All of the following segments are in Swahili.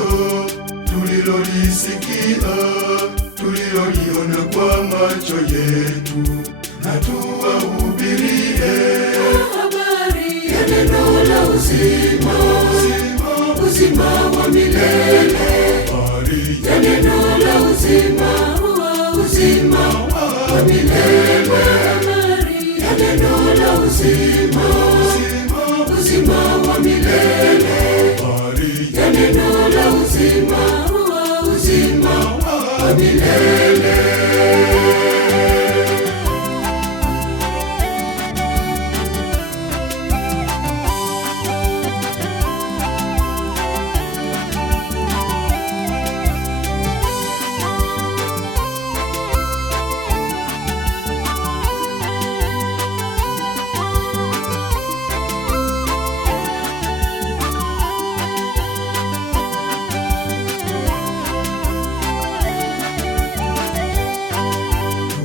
Kristo, tulilolisikia, tuliloliona kwa macho yetu, na tuwahubirie habari ya neno la uzima, uzima wa milele, habari ya neno la uzima, uzima wa milele, habari ya neno la uzima, uzima wa milele, habari ya neno la uzima, uzima wa milele.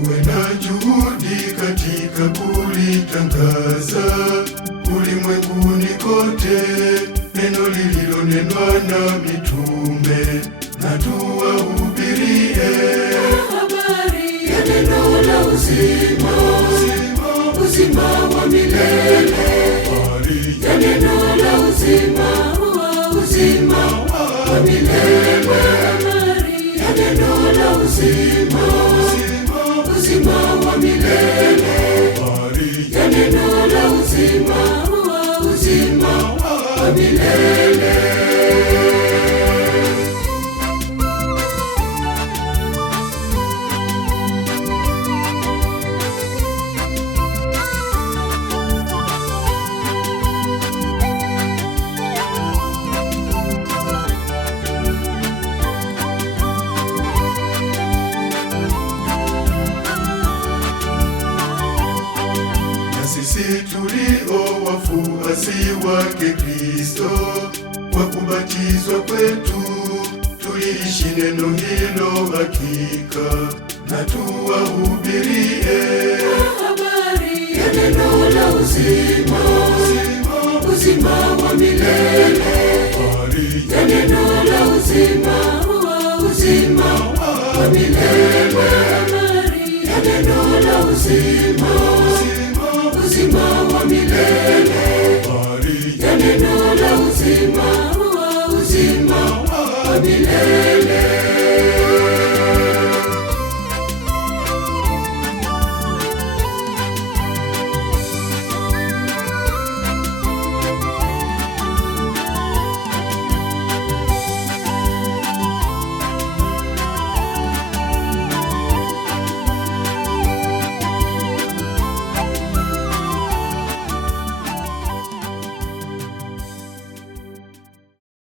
Tuwe na juhudi katika kulitangaza ulimwenguni kote neno lililonenwa na mitume, na tuwahubirie habari ya neno la uzima, uzima wa milele, habari ya neno la uzima, uzima wa milele, habari ya neno la uzima, uzima wa milele, habari ya neno la uzima, uzima wa milele. Na sisi tulio wafuasi wake Kristo, kwa kubatizwa kwetu tuliishi neno hilo hakika, na tuwahubirie habari ya neno la uzima, uzima wa milele, habari ya neno la